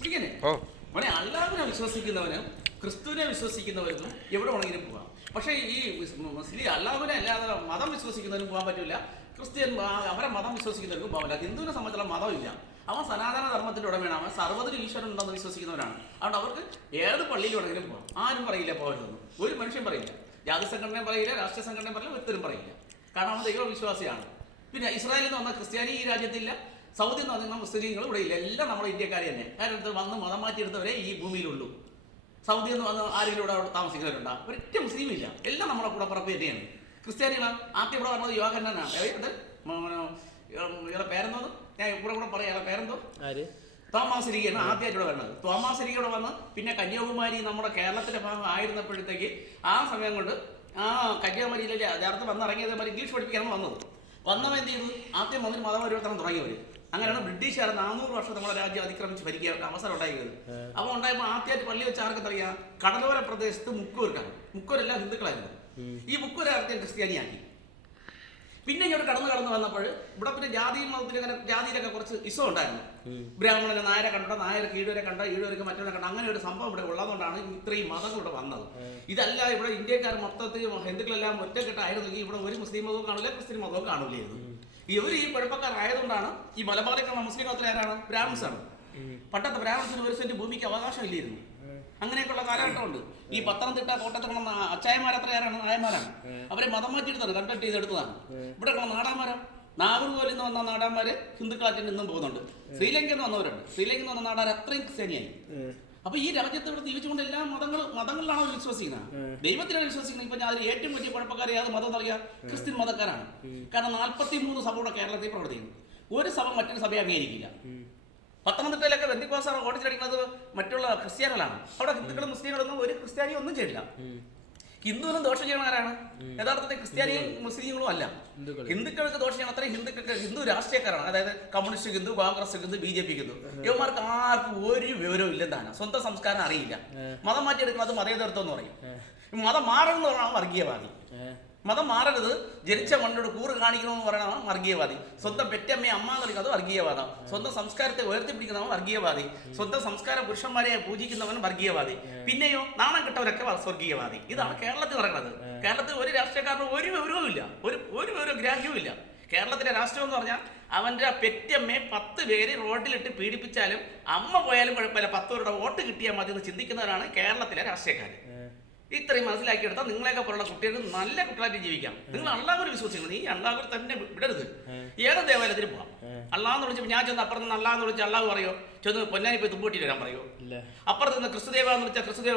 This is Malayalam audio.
പിടിക്കന്നെ മോനെ അല്ലാഹുവിനെ വിശ്വസിക്കുന്നവനും ക്രിസ്തുവിനെ വിശ്വസിക്കുന്നവർക്കും എവിടെ വേണമെങ്കിലും പോകാം. പക്ഷേ ഈ മുസ്ലിം അല്ലാഹുവിനെ അല്ലാതെ മതം വിശ്വസിക്കുന്നവരും പോകാൻ പറ്റില്ല, ക്രിസ്ത്യൻ അവരെ മതം വിശ്വസിക്കുന്നവർക്കും പോകാൻ പറ്റില്ല. ഹിന്ദുവിനെ സംബന്ധിച്ചുള്ള മതമില്ല, അവൻ സനാതന ധർമ്മത്തിന്റെ ഉടമയാണ്, അവൻ സർവ്വതിന് ഈശ്വരൻ ഉണ്ടെന്ന് വിശ്വസിക്കുന്നവരാണ്. അതുകൊണ്ട് അവർക്ക് ഏത് പള്ളിയിൽ വേണമെങ്കിലും പോകാം. ആരും പറയില്ല പോകരുതെന്ന്, ഒരു മനുഷ്യൻ പറയില്ല. ജാതി സംഘടനയും പറയില്ല, രാഷ്ട്രീയ സംഘടനയും പറയില്ല, വ്യക്തരും പറയില്ല. കാരണം അവൻ ദൈവവിശ്വാസിയാണ്. പിന്നെ ഇസ്രായേലിൽ നിന്ന് വന്ന ക്രിസ്ത്യാനി ഈ രാജ്യത്തില്ല, സൗദിയിൽ നിന്ന് വന്ന മുസ്ലിങ്ങൾ ഇവിടെ ഇല്ല, എല്ലാം നമ്മുടെ ഇന്ത്യക്കാരെ തന്നെ. കാരണം വന്ന് മതം മാറ്റിയെടുത്തവരെ ഈ ഭൂമിയിലുള്ളൂ. സൗദിയിൽ നിന്ന് വന്ന് ആരെങ്കിലും ഇവിടെ താമസിക്കുന്നവരുണ്ടോ? ഒരിറ്റ മുസ്ലിം ഇല്ല, എല്ലാം നമ്മുടെ കൂടെ പുറപ്പ് തന്നെയാണ്. ക്രിസ്ത്യാനികളാണ്. ആദ്യം ഇവിടെ പറഞ്ഞത് യോഹന്നാനാണ്. ഇയാളെ പേരെന്തോ ഞാൻ ഇവിടെ കൂടെ പറയാം, ഇയാളെ പേരെന്തോ തോമാസ് ലീഗാണ് ആദ്യമായിട്ട് ഇവിടെ വരുന്നത്. തോമാസ് ലീഗ് ഇവിടെ വന്ന് പിന്നെ കന്യാകുമാരി നമ്മുടെ കേരളത്തിന്റെ ഭാഗം ആയിരുന്നപ്പോഴത്തേക്ക് ആ സമയം കൊണ്ട് ആ കന്യാകുമാരിയിലെ നേരത്തെ വന്നിറങ്ങിയത് ഇംഗ്ലീഷ് പഠിപ്പിക്കാനാണ് വന്നത്. വന്നവൻ എന്ത് ചെയ്തു? ആദ്യം വന്നിട്ട് മതപരിവർത്തനം തുടങ്ങിയവർ. അങ്ങനെയാണ് ബ്രിട്ടീഷുകാർ 400 വർഷം നമ്മുടെ രാജ്യം അതിക്രമിച്ച് ഭരിക്കാൻ അവസരം ഉണ്ടായത്. അപ്പോൾ ഉണ്ടായപ്പോൾ ആദ്യമായിട്ട് പള്ളി വെച്ച് ആർക്കെന്നറിയാം? കടലോര പ്രദേശത്ത് മുക്കൂർക്കാണ്. മുക്കൂരെല്ലാം ഹിന്ദുക്കളായിരുന്നു. ഈ മുക്കൂരെ ആദ്യം ക്രിസ്ത്യാനിയാക്കി. പിന്നെ ഇങ്ങോട്ട് കടന്നു വന്നപ്പോൾ ഇവിടെ പിന്നെ ജാതിയും മതത്തിലും ജാതിയിലൊക്കെ കുറച്ച് ഇസം ഉണ്ടായിരുന്നു. ബ്രാഹ്മണനെ നായരെ കണ്ടോ, നായർ കീഴുവരെ കണ്ടോ, ഈഴുവർക്ക് മറ്റവരെ കണ്ടോ, അങ്ങനെ ഒരു സംഭവം ഇവിടെ ഉള്ളതുകൊണ്ടാണ് ഇത്രയും മതങ്ങൾ ഇവിടെ വന്നത്. ഇതല്ല ഇവിടെ ഇന്ത്യക്കാർ മൊത്തത്തിൽ ഹിന്ദുക്കളെല്ലാം ഒറ്റക്കെട്ടായിരുന്നെങ്കിൽ ഇവിടെ ഒരു മുസ്ലിം മതവും കാണില്ല, ക്രിസ്ത്യൻ മതവും കാണില്ലായിരുന്നു. ഇവർ ഈ കുഴപ്പക്കാരായതുകൊണ്ടാണ് ഈ മലബാറിലുള്ള മുസ്ലിം മതത്തിൽ ആരാണ്? ബ്രാഹ്മിൻസാണ്. പണ്ടത്തെ ബ്രാഹ്മിൻസിന് 1 സെന്റ് ഭൂമിക്ക് അവകാശം ഇല്ലായിരുന്നു. അങ്ങനെയൊക്കെയുള്ള കാലഘട്ടമുണ്ട്. ഈ പത്തനംതിട്ട കോട്ടയത്ത് കിടന്ന അച്ചായമാരത്ര ആരാണ്? നായന്മാരാണ്. അവരെ മതം മാറ്റിയെടുത്താണ്, കൺവെർട്ട് ചെയ്തെടുത്തതാണ്. ഇവിടെ കിടന്ന നാടാന്മാരാണ്. നാഗർകോവിലിൽ നിന്ന് വന്ന നാടാന്മാര് ഹിന്ദുക്കളായിട്ട് നിന്നും പോകുന്നുണ്ട്. ശ്രീലങ്കയിൽ നിന്ന് വന്നവരുണ്ട്. ശ്രീലങ്കയിൽ നിന്ന് വന്ന നാടാർ അത്രയും ക്രിസ്ത്യാനിയായി. അപ്പൊ ഈ രാജ്യത്ത് ഇവിടെ ജീവിച്ചുകൊണ്ട് എല്ലാ മതങ്ങളിലാണ് അവർ വിശ്വസിക്കുന്നത്, ദൈവത്തിലാണ് വിശ്വസിക്കുന്നത്. ഇപ്പൊ ഞാൻ ഏറ്റവും വലിയ കുഴപ്പക്കാരെ ഏത് മതം നൽകിയ ക്രിസ്ത്യൻ മതക്കാരാണ്. കാരണം 43 സഭയുടെ കേരളത്തിൽ പ്രവർത്തിക്കുന്നു. ഒരു സഭ മറ്റൊരു സഭയെ അംഗീകരിക്കില്ല. പത്തനംതിട്ടയിലൊക്കെ ബന്ധുക്കോസാണ് ഓടിച്ചടിക്കുന്നത് മറ്റുള്ള ക്രിസ്ത്യാനികളാണ്. അവിടെ ഹിന്ദുക്കളും മുസ്ലിങ്ങളൊന്നും ഒരു ക്രിസ്ത്യാനിയും ഒന്നും ചെയ്യില്ല. ഹിന്ദുവിനും ദോഷം ചെയ്യണ ആരാണ്? യഥാർത്ഥത്തിൽ ക്രിസ്ത്യാനിയും മുസ്ലിങ്ങളും അല്ല. ഹിന്ദുക്കൾക്ക് ദോഷം ചെയ്യണം അത്രയും ഹിന്ദു രാഷ്ട്രീയക്കാരാണ്. അതായത് കമ്മ്യൂണിസ്റ്റ് ഹിന്ദു, കോൺഗ്രസ് ഹിന്ദു, BJP ഹിന്ദു. ഇവന്മാർക്ക് ആർക്കും ഒരു വിവരവും ഇല്ലെന്നാണ്. സ്വന്തം സംസ്കാരം അറിയില്ല. മതം മാറ്റിയെടുക്കുന്നത് മതേതരത്വം എന്ന് പറയും. മതം മാറണമെന്ന് പറഞ്ഞാൽ വർഗീയവാദി. മതം മാറരുത്, ജനിച്ച മണ്ണോട് കൂറ് കാണിക്കണമെന്ന് പറയണ വർഗീയവാദി. സ്വന്തം പെറ്റമ്മയെ അമ്മ കളിക്കുന്നത് വർഗീയവാദം. സ്വന്തം സംസ്കാരത്തെ ഉയർത്തിപ്പിടിക്കുന്നവൻ വർഗീയവാദി. സ്വന്തം സംസ്കാര പുരുഷന്മാരെ പൂജിക്കുന്നവൻ വർഗീയവാദി. പിന്നെയോ നാണം കിട്ടവരൊക്കെ സ്വർഗീയവാദി. ഇതാണ് കേരളത്തിൽ നടക്കുന്നത്. കേരളത്തിൽ ഒരു രാഷ്ട്രീയക്കാരനും ഒരു വിവരവും ഇല്ല, ഒരു വിവരവും ഗ്രാഹ്യവും ഇല്ല. കേരളത്തിലെ രാഷ്ട്രീയം എന്ന് പറഞ്ഞാൽ അവൻ്റെ പെറ്റമ്മയെ 10 പേര് റോഡിലിട്ട് പീഡിപ്പിച്ചാലും അമ്മ പോയാലും കുഴപ്പമില്ല, 10 പേരുടെ വോട്ട് കിട്ടിയാൽ മതി എന്ന് ചിന്തിക്കുന്നവരാണ് കേരളത്തിലെ രാഷ്ട്രീയക്കാർ. ഇത്രയും മനസ്സിലാക്കിയെടുത്താൽ നിങ്ങളെയൊക്കെ പോലുള്ള കുട്ടികൾക്ക് നല്ല കുട്ടികളായിട്ട് ജീവിക്കാം. നിങ്ങൾ അള്ളാഹുവിനെ വിശ്വസിക്കണം. ഈ അള്ളാഹുവിനെ തന്നെ വിടരുത്. ഏത് ദേവാലയത്തിന് പോകാം. അള്ളാഹെന്ന് വിളിച്ചപ്പോൾ ഞാൻ ചെന്ന് അപ്പുറത്ത് നിന്ന് അള്ളാഹെന്ന് വിളിച്ചാൽ അള്ളാഹു പറയോ? ചെന്ന് പൊന്നാനി പോയി തുമ്പൂട്ടി വരാൻ പറയോ? അപ്പുറത്ത് നിന്ന് ക്രിസ്തുദേവ എന്ന് വിളിച്ചാൽ ക്രിസ്തുദേവ